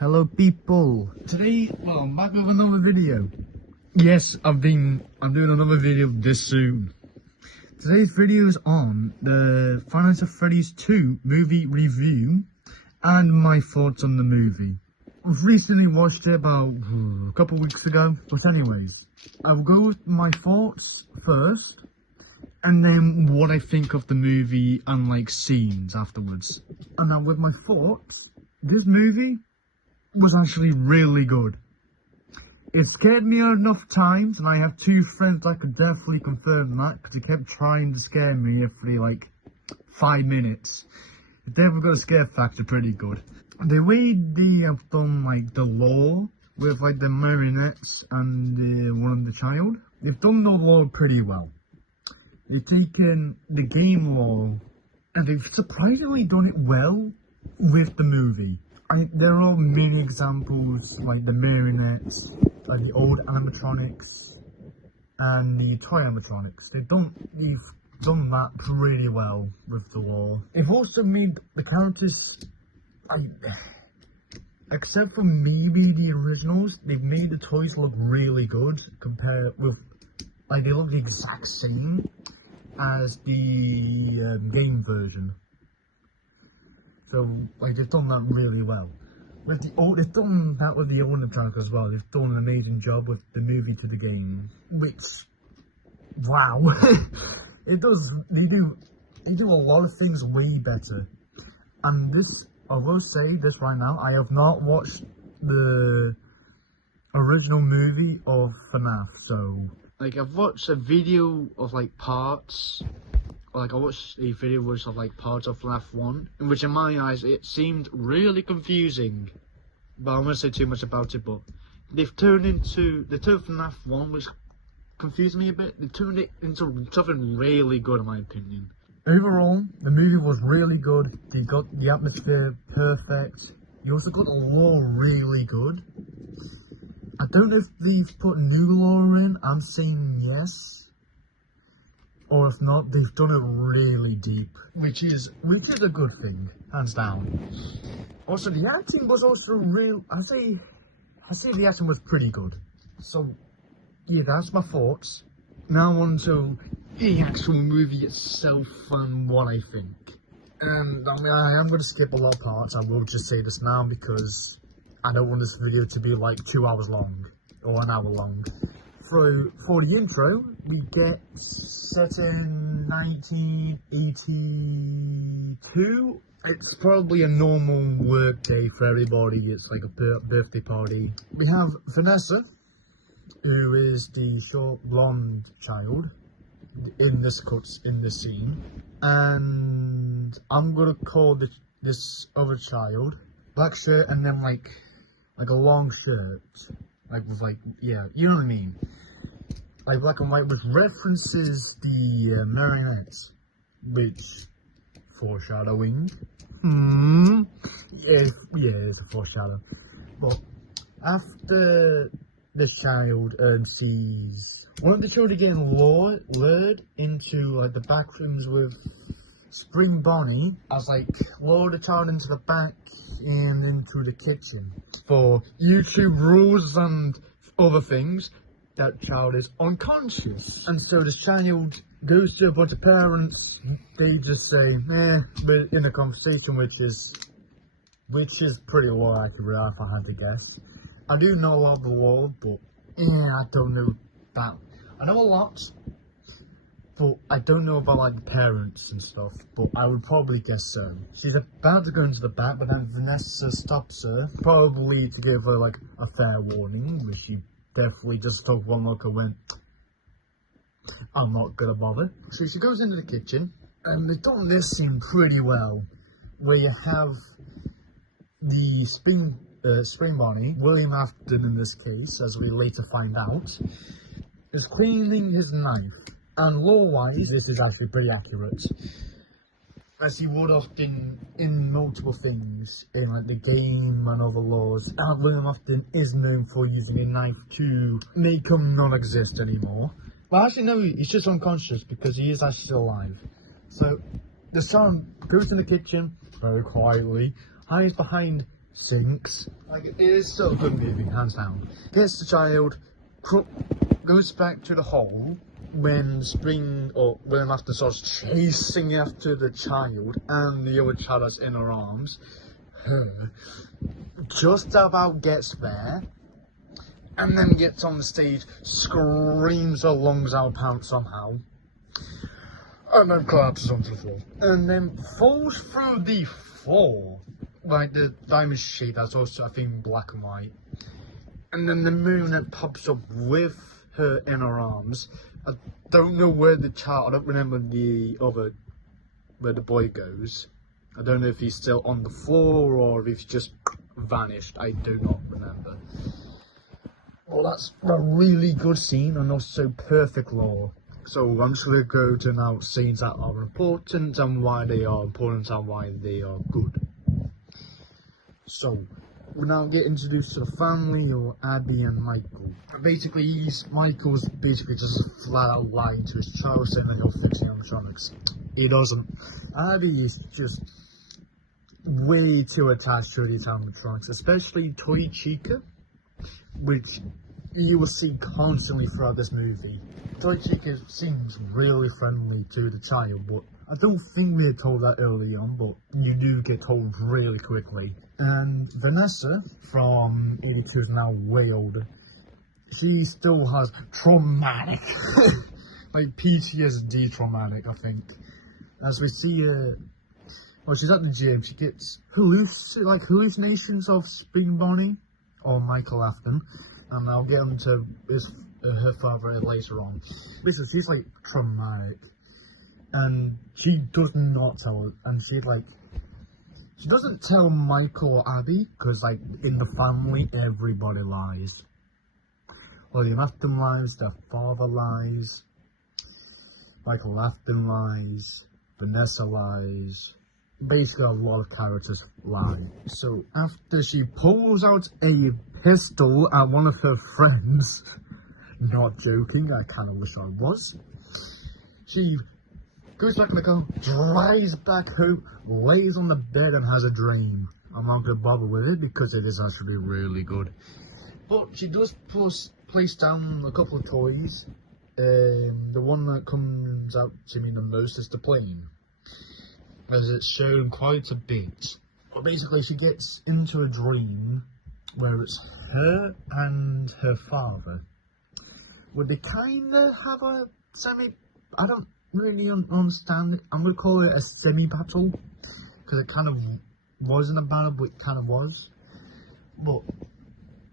Hello people. Today, well, I'm back with another video. Yes, I'm doing another video this soon. Today's video is on the Final Fantasy Freddy's 2 movie review and my thoughts on the movie. I've recently watched it about a couple weeks ago, but anyways, I will go with my thoughts first, and then what I think of the movie and like scenes afterwards. And now with my thoughts, this movie was actually really good. It scared me enough times, and I have two friends that could definitely confirm that, because they kept trying to scare me every like 5 minutes. It definitely got a scare factor pretty good. The way they have done like the lore with like the marionettes and the one of the child, they've done the lore pretty well. They've taken the game lore and they've surprisingly done it well with the movie. There are many examples like the marionettes, like the old animatronics and the toy animatronics. They've done that pretty well with the lore. They've also made the characters, except for maybe the originals, they've made the toys look really good compared with, like, they look the exact same as the game version. So, like, they've done that really well. They've done that with the old animatronics as well. They've done an amazing job with the movie to the game, which, wow, they do a lot of things way better. And this, I will say this right now, I have not watched the original movie of FNAF, so like I've watched a video of like parts. Like I watched a video of like parts of FNAF 1, in which in my eyes it seemed really confusing. But I won't say too much about it, but they turned FNAF 1, which confused me a bit. They turned it into something really good in my opinion. Overall, the movie was really good. They got the atmosphere perfect. You also got the lore really good. I don't know if they've put new lore in. I'm saying yes. Or if not, they've done it really deep, which is a good thing, hands down. Also, the acting was also real. I say the acting was pretty good. So, yeah, that's my thoughts. Now on to the actual movie itself and what I think. And I am going to skip a lot of parts. I will just say this now because I don't want this video to be like 2 hours long or an hour long. For the intro, we get set in 1982. It's probably a normal work day for everybody. It's like a birthday party. We have Vanessa, who is the short blonde child in this scene, and I'm gonna call this other child black shirt and then like a long shirt, like with like, yeah, you know what I mean. Like black and white, which references the marionettes, which foreshadowing. Yeah, it's a foreshadow. But after the child sees one of the children getting lured into like the back rooms with Spring Bonnie, as like lure the child into the back and into the kitchen. For YouTube rules and other things, that child is unconscious, and so the child goes to a bunch of parents. They just say but in a conversation which is pretty lore accurate if I had to guess. I do know a lot of the lore, but I don't know that. I know a lot, but I don't know about like the parents and stuff, but I would probably guess so. She's about to go into the back, but then Vanessa stops her, probably to give her like a fair warning, which she definitely just took one look and went, I'm not gonna bother. So she goes into the kitchen, and they've done this scene pretty well, where you have the Spring Bonnie, William Afton in this case, as we later find out, is cleaning his knife. And lore-wise, this is actually pretty accurate, as he would often in multiple things in like the game and other laws. William Afton is known for using a knife to make him non-exist anymore. Well, actually no, he's just unconscious because he is actually still alive. So the son goes in the kitchen very quietly, hides behind sinks. Like, it is so good movie, hands down. Gets the child, goes back to the hole when when after starts chasing after the child and the other child that's in her arms. Her just about gets there and then gets on the stage, screams her lungs out somehow, and then collapses onto the floor and then falls through the floor. Like the diamond sheet that's also, I think, black and white, and then the moon that pops up with her in her arms. I don't know where the child, I don't remember where the boy goes. I don't know if he's still on the floor or if he's just vanished. I do not remember. Well, that's a really good scene and also perfect lore. So I'm just going to go to now scenes that are important and why they are important and why they are good. So we now get introduced to the family of Abby and Michael. Basically, Michael's basically just flat out lying to his child, saying that he'll fix the animatronics. He doesn't. Abby is just way too attached to these animatronics, especially Toy Chica, which you will see constantly throughout this movie. Toy Chica seems really friendly to the child, but I don't think we were told that early on, but you do get told really quickly. And Vanessa, from 82, is now way older. She still has traumatic, like PTSD traumatic, I think. As we see her, well, she's at the gym, she gets hallucinations of Spring Bonnie, or Michael Afton, and I'll get into her father later on. Basically, she's like traumatic, and she does not tell her, and she doesn't tell Michael or Abby, because like in the family everybody lies. William Afton lies, their father lies, Michael Afton lies, Vanessa lies. Basically a lot of characters lie. So after she pulls out a pistol at one of her friends, not joking, I kind of wish I was, she goes back in the car, drives back home, lays on the bed and has a dream. I'm not going to bother with it because it is actually really good. But she does place down a couple of toys. The one that comes out to me the most is the plane, as it's shown quite a bit. But basically she gets into a dream where it's her and her father, where they kind of have a I don't really understand it. I'm going to call it a semi-battle, because it kind of wasn't a battle, but it kind of was. But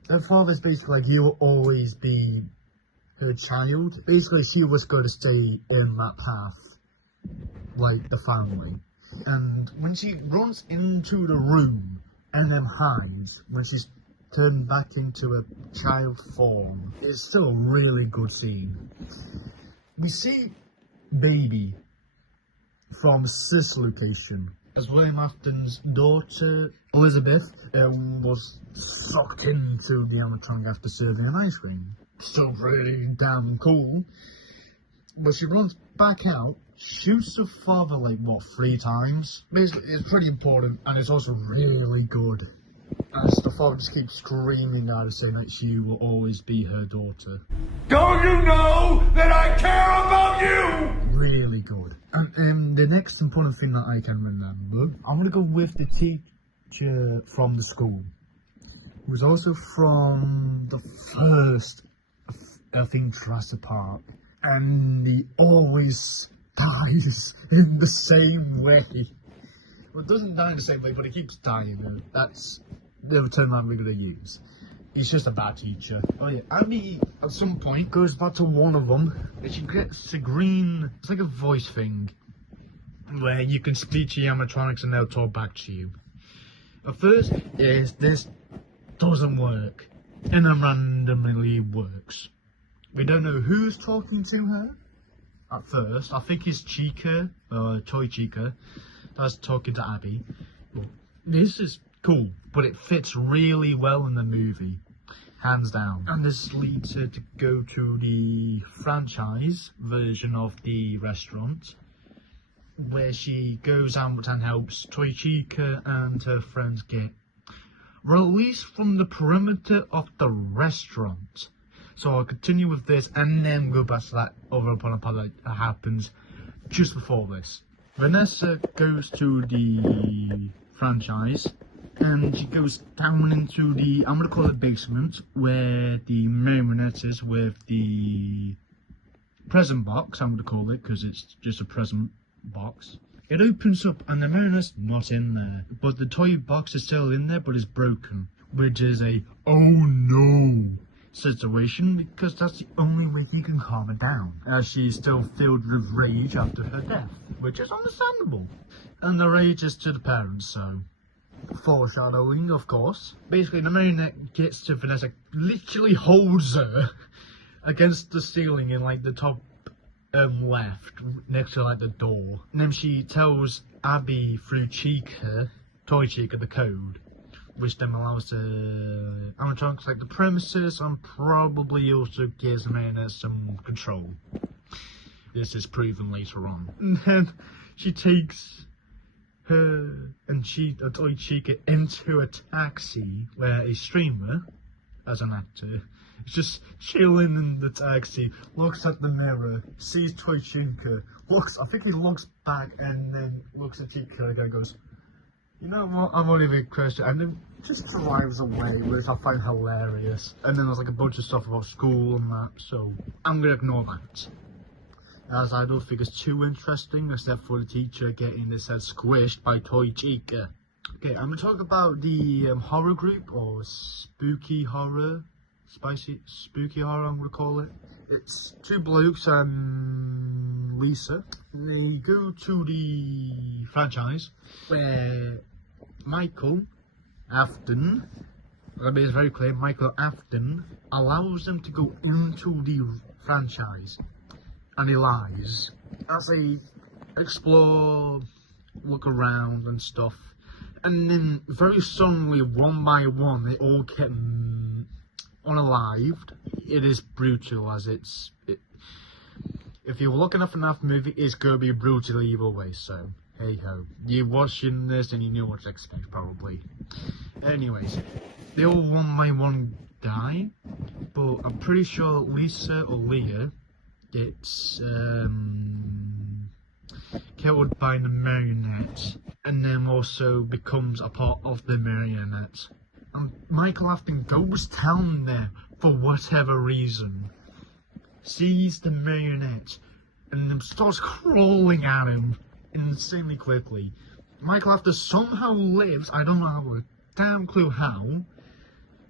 her father's basically like, he will always be her child. Basically, she was going to stay in that path, like the family. And when she runs into the room and then hides, when she's turned back into a child form, it's still a really good scene. We see Baby from this location, as William Afton's daughter Elizabeth was sucked into the animatronic after serving an ice cream. Still really damn cool. But she runs back out, shoots her father like, what, 3 times? Basically, it's pretty important, and it's also really good. As the father just keeps screaming at her, saying that she will always be her daughter. Don't you know that I care about you? Really good. And the next important thing that I can remember, I'm going to go with the teacher from the school, who's also from the first, I think, Jurassic Park. And he always dies in the same way. Well, it doesn't die in the same way, but he keeps dying. That's the term I'm going to use. He's just a bad teacher. Oh yeah, Abby at some point goes back to one of them, and she gets a green, it's like a voice thing, where you can speak to your animatronics and they'll talk back to you. At first, this doesn't work, and then randomly works. We don't know who's talking to her at first. I think it's Chica, Toy Chica, that's talking to Abby. But this is cool, but it fits really well in the movie, hands down. And this leads her to go to the franchise version of the restaurant, where she goes out and helps Toy Chica and her friends get released from the perimeter of the restaurant. So I'll continue with this and then go back to that other part that happens just before this. Vanessa goes to the franchise and she goes down into the, I'm going to call it basement, where the marionette is with the present box, I'm going to call it, because it's just a present box. It opens up and the marionette's not in there, but the toy box is still in there, but it's broken, which is a oh no situation, because that's the only way he can calm her down, as she's still filled with rage after her death, which is understandable. And the rage is to the parents, so foreshadowing, of course. Basically, the marionette gets to Vanessa, literally holds her against the ceiling in like the top left, next to like the door. And then she tells Abby through Toy Chica, the code, which then allows the animatronics like the premises and probably also gives the marionette some control. This is proven later on. And then she takes her and Toy Chica into a taxi where a streamer, as an actor, is just chilling in the taxi, looks at the mirror, sees Toy Chica, I think he looks back and then looks at Chica and goes, you know what, I'm only a Christian, and then just drives away, which I find hilarious. And then there's like a bunch of stuff about school and that, so I'm gonna ignore that, as I don't think it's too interesting, except for the teacher getting his head squished by Toy Chica. Okay, I'm gonna talk about the horror group, or spooky horror, spooky horror I'm gonna call it. It's two blokes and Lisa. They go to the franchise where Michael Afton, let me be very clear, Michael Afton allows them to go into the franchise, and he lies as they explore, look around and stuff. And then very suddenly, one by one, they all get unalived. It is brutal, as if you're looking at a FNAF movie, it's gonna be brutal either way, so hey ho. You're watching this and you know what to expect, probably. Anyways, they all one by one die, but I'm pretty sure Lisa or Leah gets killed by the marionette, and then also becomes a part of the marionette. And Michael Afton goes down there for whatever reason, sees the marionette, and then starts crawling at him insanely quickly. Michael Afton somehow lives, I don't know how, a damn clue how,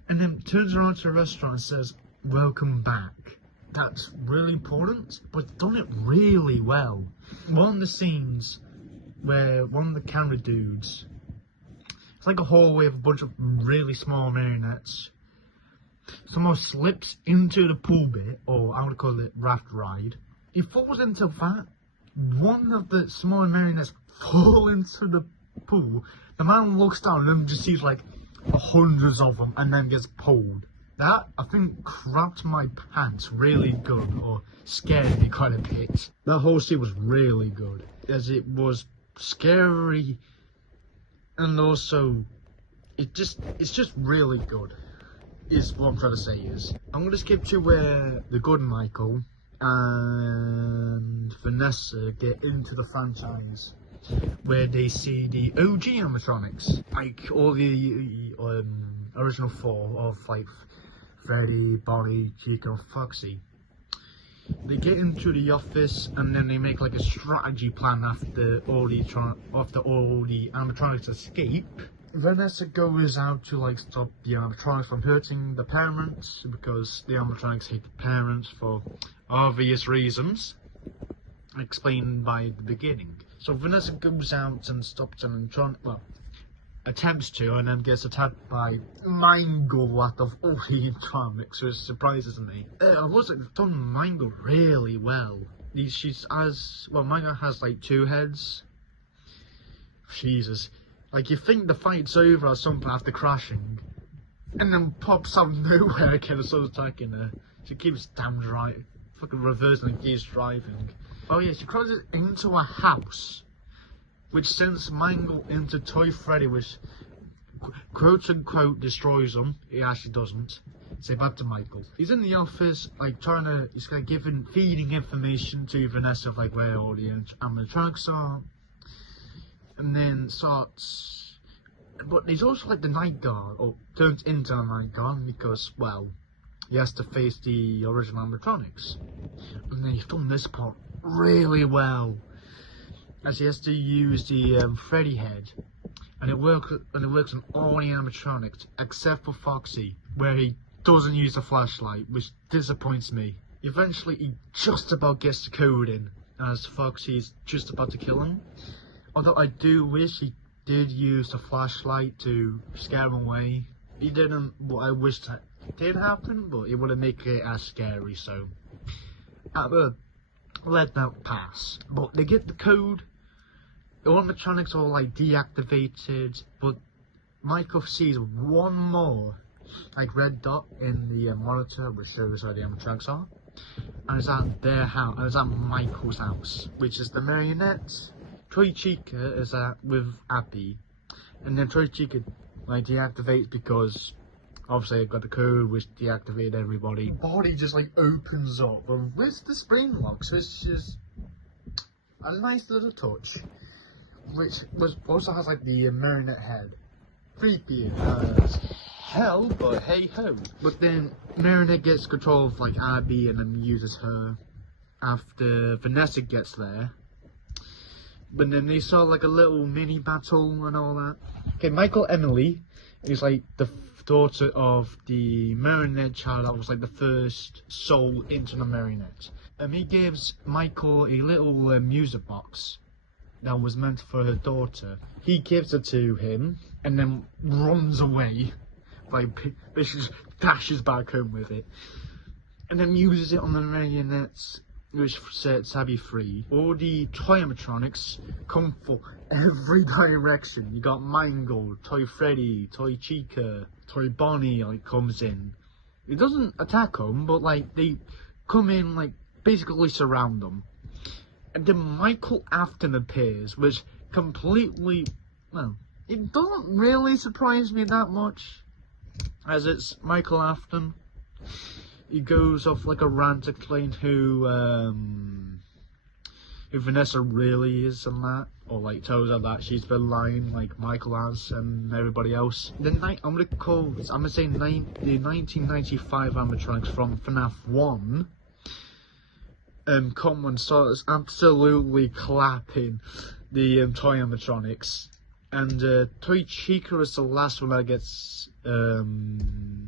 and then turns around to the restaurant and says, "Welcome back." That's really important, but done it really well. One of the scenes where one of the camera dudes, it's like a hallway with a bunch of really small marionettes, somehow slips into the pool bit, or I would call it raft ride. He falls into that. One of the smaller marionettes fall into the pool. The man looks down and just sees like hundreds of them, and then gets pulled. That, I think, crapped my pants really good, or scared me quite a bit. That whole scene was really good, as it was scary, and also, it's just really good, is what I'm trying to say is. I'm going to skip to where the good Michael and Vanessa get into the franchise, where they see the OG animatronics, like all the original four of like Freddy, Bonnie, Chica, and Foxy. They get into the office and then they make like a strategy plan after all the animatronics escape. Vanessa goes out to like stop the animatronics from hurting the parents, because the animatronics hate the parents for obvious reasons, explained by the beginning. So Vanessa goes out and stops an animatronic, well, attempts to, and then gets attacked by Mangle out of all the animatronics, which surprises me. I've also done Mangle really well. Mangle has like two heads. Jesus. Like, you think the fight's over at some point after crashing, and then pops out of nowhere again and starts attacking her. She keeps fucking reversing and keeps driving. Oh yeah, she crosses into a house, which sends Mangle into Toy Freddy, which quote unquote destroys them. He actually doesn't. Say back to Michael. He's in the office, like he's like feeding information to Vanessa of like where all the animatronics are, and then starts. But he's also like the night guard, or turns into a night guard because, well, he has to face the original animatronics, and then he's done this part really well, as he has to use the Freddy head, and it works on all the animatronics except for Foxy, where he doesn't use the flashlight, which disappoints me. Eventually, he just about gets the code in, as Foxy's just about to kill him. Although I do wish he did use the flashlight to scare him away. He didn't. What I wish that did happen, but it wouldn't make it as scary. So I will let that pass. But they get the code. The animatronics are like deactivated, but Michael sees one more like red dot in the monitor, which shows where the animatronics are, and it's at their house, and it's at Michael's house, which is the marionette. Toy Chica is with Abby, and then Toy Chica like deactivates because obviously I've got the code which deactivated everybody. The body just like opens up and with the spring lock, so it's just a nice little touch, which also has like the marionette head. Creepy as hell, but hey ho. But then Marionette gets control of like Abby and then uses her after Vanessa gets there. But then they saw like a little mini battle and all that. Okay, Michael Emily is like the daughter of the marionette child that was like the first soul into the marionette. He gives Michael a little music box that was meant for her daughter. He gives it to him and then runs away. Like, just dashes back home with it. And then uses it on the marionettes, which sets Abby free. All the toy animatronics come for every direction. You got Mangle, Toy Freddy, Toy Chica, Toy Bonnie, like, comes in. It doesn't attack them, but, like, they come in, like, basically surround them. And then Michael Afton appears, which completely, well, it doesn't really surprise me that much, as it's Michael Afton. He goes off like a rant explaining who Vanessa really is and that, or like tells her that she's been lying like Michael has and everybody else. I'm gonna say the 1995 animatronics from FNAF 1 come and starts absolutely clapping the toy animatronics, and Toy Chica is the last one that gets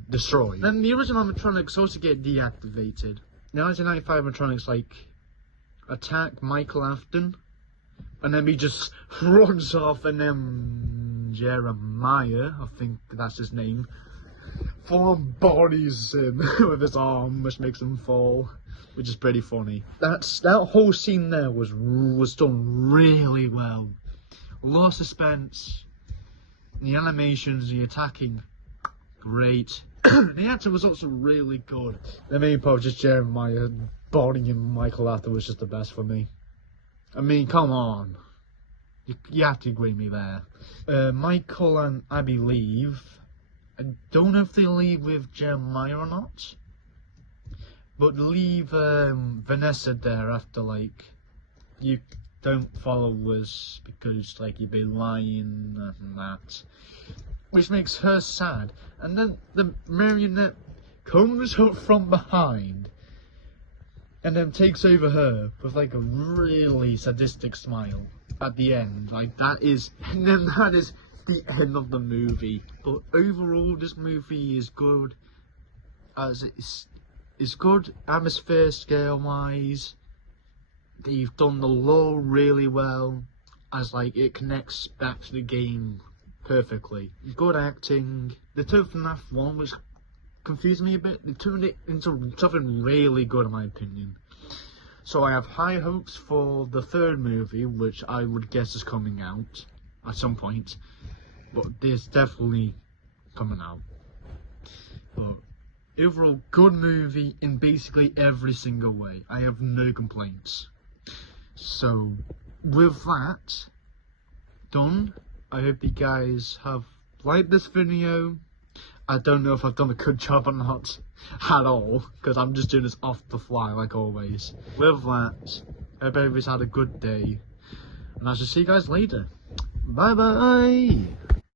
destroyed. Then the original animatronics also get deactivated. The 1995 animatronics like attack Michael Afton, and then he just runs off, and then Jeremiah, I think that's his name, full bodies him with his arm, which makes him fall, which is pretty funny. That whole scene there was done really well. A lot of suspense. The animations, the attacking, great. The acting was also really good. The main part, just Jeremiah bodying Michael Afton, was just the best for me. I mean, come on. You have to agree with me there. Michael and Abby leave. I don't know if they leave with Jeremiah or not, but leave Vanessa there after, like, you don't follow us because, like, you've been lying and that, which makes her sad. And then the marionette comes up from behind and then takes over her with like a really sadistic smile at the end. Like, that is the end of the movie. But overall, this movie is good, as it's good atmosphere scale wise. They've done the lore really well, as like it connects back to the game perfectly. Good acting. The turned FNAF 1, which confused me a bit, they turned it into something really good in my opinion. So I have high hopes for the third movie, which I would guess is coming out at some point. But it's definitely coming out. But overall, good movie in basically every single way. I have no complaints. So, with that done, I hope you guys have like this video. I don't know if I've done a good job or not at all, because I'm just doing this off the fly like always. With that, I hope everybody's had a good day, and I shall see you guys later. Bye bye!